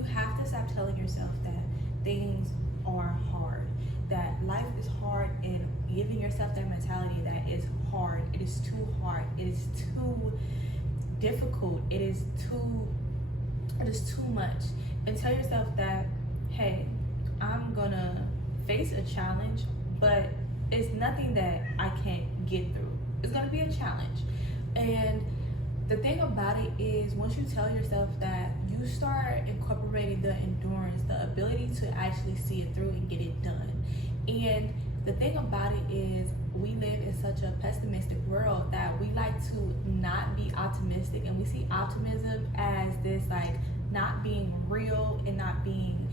you have to stop telling yourself that things are hard, that life is hard, and giving yourself that mentality that is hard, it is too hard, it is too difficult, it is too much. And tell yourself that, hey, I'm gonna face a challenge, but it's nothing that I can't get through. It's gonna be a challenge. And the thing about it is, once you tell yourself that, you start incorporating the endurance, the ability to actually see it through and get it done. And the thing about it is, we live in such a pessimistic world that we like to not be optimistic, and we see optimism as this like not being real and not being,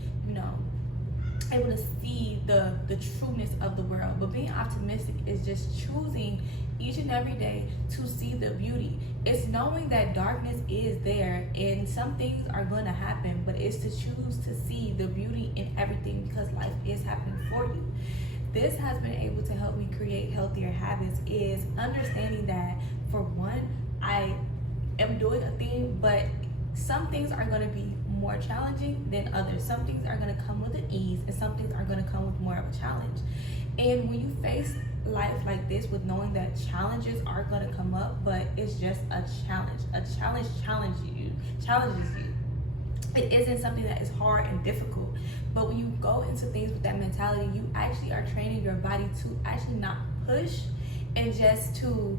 able to see the trueness of the world. But being optimistic is just choosing each and every day to see the beauty. It's knowing that darkness is there and some things are going to happen, but it's to choose to see the beauty in everything, because life is happening for you. This has been able to help me create healthier habits, is understanding that, for one, I am doing a thing, but some things are going to be more challenging than others. Some things are going to come with an ease, and some things are going to come with more of a challenge. And when you face life like this, with knowing that challenges are going to come up, but it's just a challenge. A challenge challenges you. It isn't something that is hard and difficult. But when you go into things with that mentality, you actually are training your body to actually not push, and just to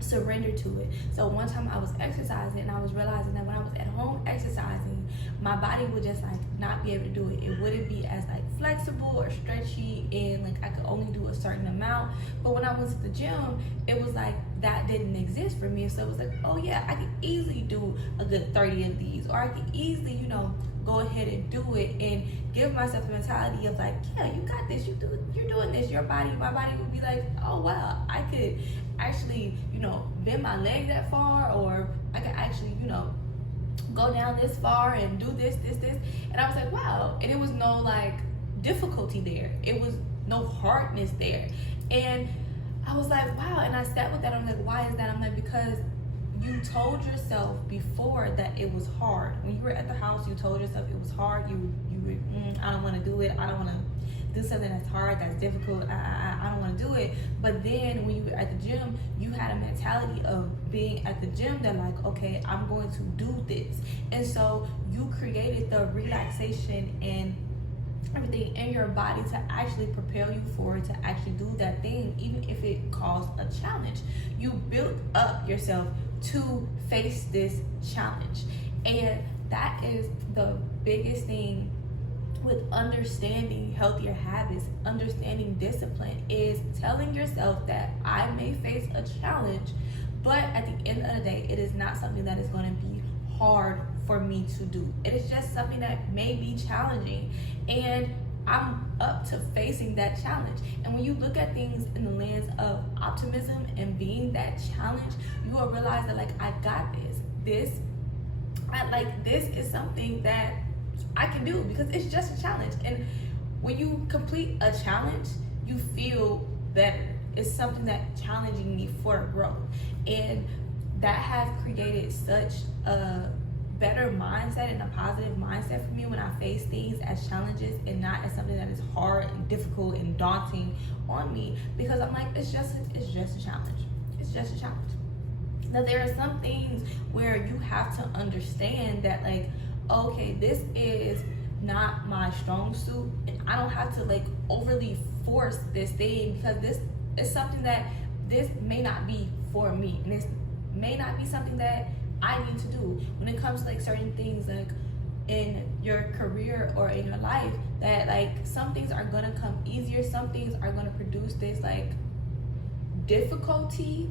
surrender to it. So one time I was exercising, and I was realizing that when I was at home exercising, my body would just like not be able to do it. It wouldn't be as like flexible or stretchy, and like I could only do a certain amount. But when I went to the gym, it was like that didn't exist for me. So it was like, oh yeah, I could easily do a good 30 of these, or I could easily, go ahead and do it, and give myself the mentality of like, yeah, you got this, you're doing this. My body would be like, oh wow, I could actually, bend my leg that far, or I could actually, go down this far and do this. And I was like, wow. And it was no like difficulty there. It was no hardness there. And I was like, wow. And I sat with that. I'm like, why is that? I'm like, because you told yourself before that it was hard. When you were at the house, you told yourself it was hard. You were, I don't want to do it. I don't want to do something that's hard, that's difficult. I don't want to do it. But then when you were at the gym, you had a mentality of being at the gym that like, okay, I'm going to do this. And so you created the relaxation and everything in your body to actually prepare you for it, to actually do that thing, even if it caused a challenge. You built up yourself to face this challenge. And that is the biggest thing with understanding healthier habits, understanding discipline, is telling yourself that I may face a challenge, but at the end of the day, it is not something that is going to be hard for me to do. It is just something that may be challenging, and I'm up to facing that challenge. And when you look at things in the lens of optimism and being that challenge, you will realize that like, I got this. This is something that I can do, because it's just a challenge. And when you complete a challenge, you feel better. It's something that's challenging me for growth. And that has created such a better mindset and a positive mindset for me when I face things as challenges and not as something that is hard and difficult and daunting on me, because I'm like, it's just a challenge. It's just a challenge. Now there are some things where you have to understand that like, okay, this is not my strong suit, and I don't have to like overly force this thing, because this is something that this may not be for me, and this may not be something that I need to do. When it comes to like certain things like in your career or in your life, that like some things are gonna come easier, some things are gonna produce this like difficulty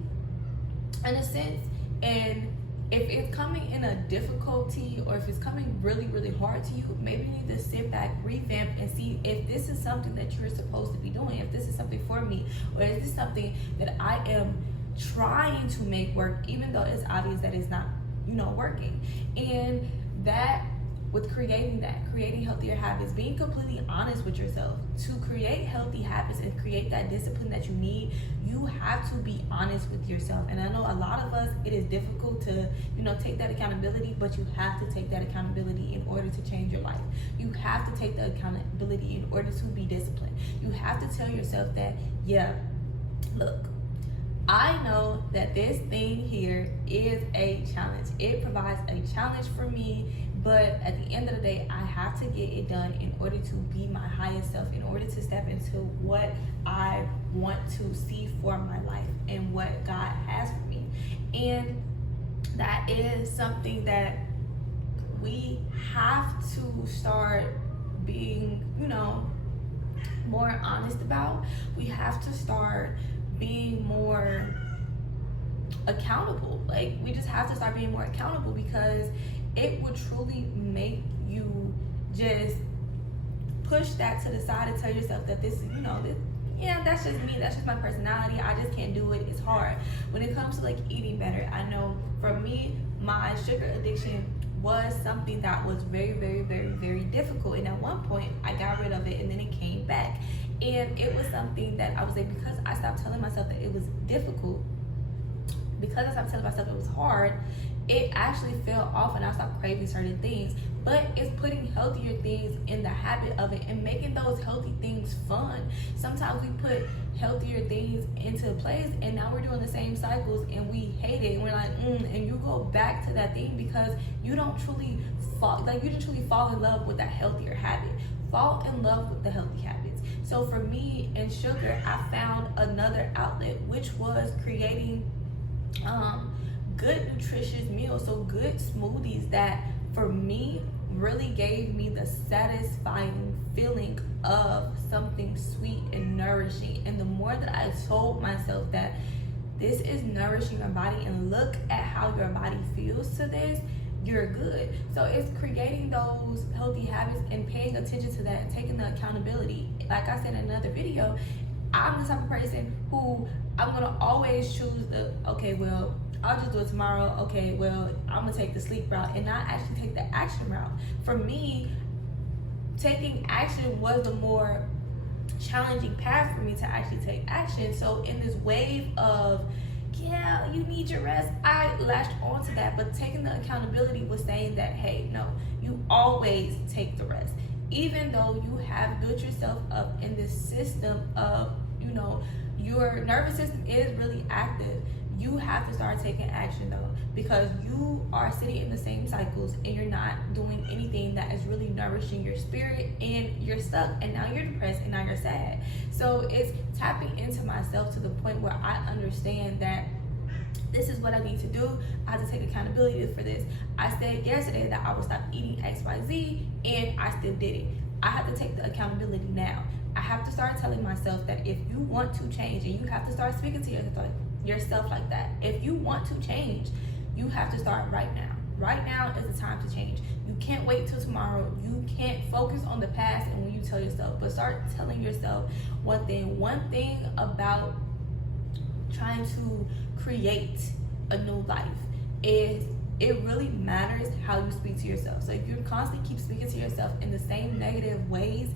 in a sense. And if it's coming in a difficulty, or if it's coming really, really hard to you, maybe you need to sit back, revamp, and see if this is something that you're supposed to be doing, if this is something for me, or is this something that I am trying to make work, even though it's obvious that it's not, working. And that, with creating healthier habits, being completely honest with yourself, to create healthy habits and create that discipline that you need, you have to be honest with yourself. And I know a lot of us, it is difficult to, take that accountability, but you have to take that accountability in order to change your life. You have to take the accountability in order to be disciplined. You have to tell yourself that, yeah, look, I know that this thing here is a challenge. It provides a challenge for me, but at the end of the day, I have to get it done in order to be my highest self, in order to step into what I want to see for my life and what God has for me. And that is something that we have to start being, more honest about. We have to start being more accountable. Like, we just have to start being more accountable, because it will truly make you just push that to the side and tell yourself that this, that's just me, that's just my personality, I just can't do it, it's hard. When it comes to like eating better, I know for me, my sugar addiction was something that was very, very, very, very difficult. And at one point I got rid of it, and then it came back. And it was something that I was like, because I stopped telling myself that it was difficult, because I stopped telling myself it was hard, it actually fell off and I stopped craving certain things. But it's putting healthier things in the habit of it and making those healthy things fun. Sometimes we put healthier things into place, and now we're doing the same cycles and we hate it, and we're like, and you go back to that thing because you don't truly fall, you didn't truly fall in love with that healthier habit. Fall in love with the healthy habits. So for me and sugar, I found another outlet, which was creating good nutritious meals, so good smoothies that for me really gave me the satisfying feeling of something sweet and nourishing. And the more that I told myself that this is nourishing your body, and look at how your body feels to this, you're good. So it's creating those healthy habits and paying attention to that and taking the accountability. Like I said in another video, I'm the type of person who I'm gonna always choose the, okay, well, I'll just do it tomorrow. Okay, well, I'm gonna take the sleep route and not actually take the action route. For me, taking action was the more challenging path for me to actually take action. So in this wave of, yeah, you need your rest, I latched onto that. But taking the accountability was saying that, hey, no, you always take the rest. Even though you have built yourself up in this system of, your nervous system is really active. You have to start taking action though, because you are sitting in the same cycles and you're not doing anything that is really nourishing your spirit, and you're stuck, and now you're depressed, and now you're sad. So it's tapping into myself to the point where I understand that this is what I need to do. I have to take accountability for this. I said yesterday that I would stop eating XYZ, and I still did it. I have to take the accountability now. I have to start telling myself that if you want to change, and you have to start speaking to yourself like that. If you want to change, you have to start right now. Right now is the time to change. You can't wait till tomorrow. You can't focus on the past and when you tell yourself, but start telling yourself one thing. One thing about trying to create a new life is it really matters how you speak to yourself. So if you constantly keep speaking to yourself in the same negative ways,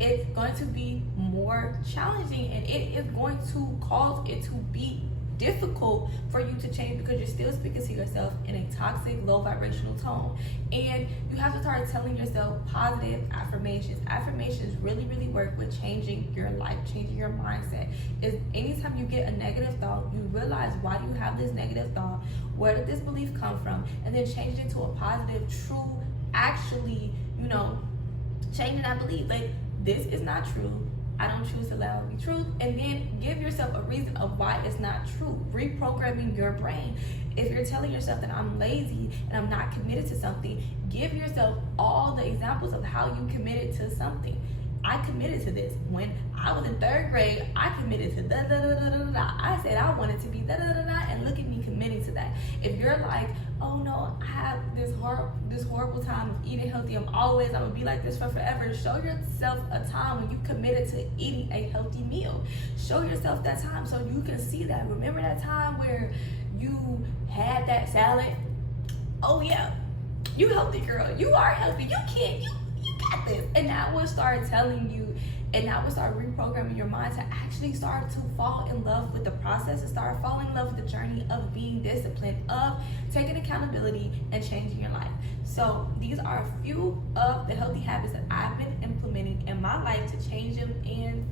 it's going to be more challenging, and it is going to cause it to be difficult for you to change, because you're still speaking to yourself in a toxic, low vibrational tone. And you have to start telling yourself positive affirmations. Affirmations really, really work with changing your life, changing your mindset. Is anytime you get a negative thought, you realize why you have this negative thought, where did this belief come from, and then change it to a positive, true, actually, changing that belief. Like, this is not true. I don't choose to allow it to be true. And then give yourself a reason of why it's not true. Reprogramming your brain. If you're telling yourself that I'm lazy and I'm not committed to something, give yourself all the examples of how you committed to something. I committed to this. When I was in 3rd grade, I committed to da da da da da da. I said I wanted to be da da da da, and look at me committing to that. If you're like, oh no, I have this horrible time of eating healthy, I'm gonna be like this for forever. Show yourself a time when you committed to eating a healthy meal. Show yourself that time so you can see that. Remember that time where you had that salad? Oh yeah, you healthy girl. You are healthy. You got this. And I will start telling you And that will start reprogramming your mind to actually start to fall in love with the process and start falling in love with the journey of being disciplined, of taking accountability and changing your life. So these are a few of the healthy habits that I've been implementing in my life to change them. And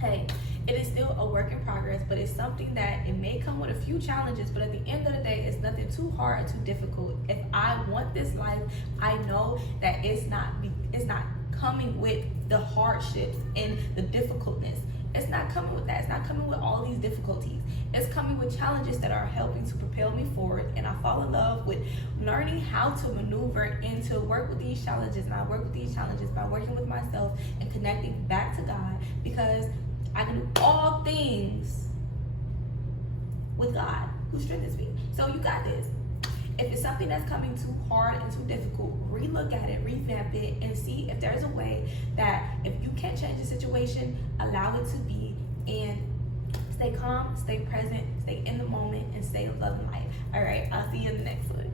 hey, it is still a work in progress, but it's something that it may come with a few challenges, but at the end of the day, it's nothing too hard or too difficult. If I want this life, I know that it's not coming with the hardships and the difficultness. It's not coming with that. It's not coming with all these difficulties. It's coming with challenges that are helping to propel me forward. And I fall in love with learning how to maneuver and to work with these challenges. And I work with these challenges by working with myself and connecting back to God, because I can do all things with God who strengthens me. So you got this. If it's something that's coming too hard and too difficult, relook at it, revamp it, and see if there's a way that if you can't change the situation, allow it to be, and stay calm, stay present, stay in the moment, and stay loving life. All right, I'll see you in the next one.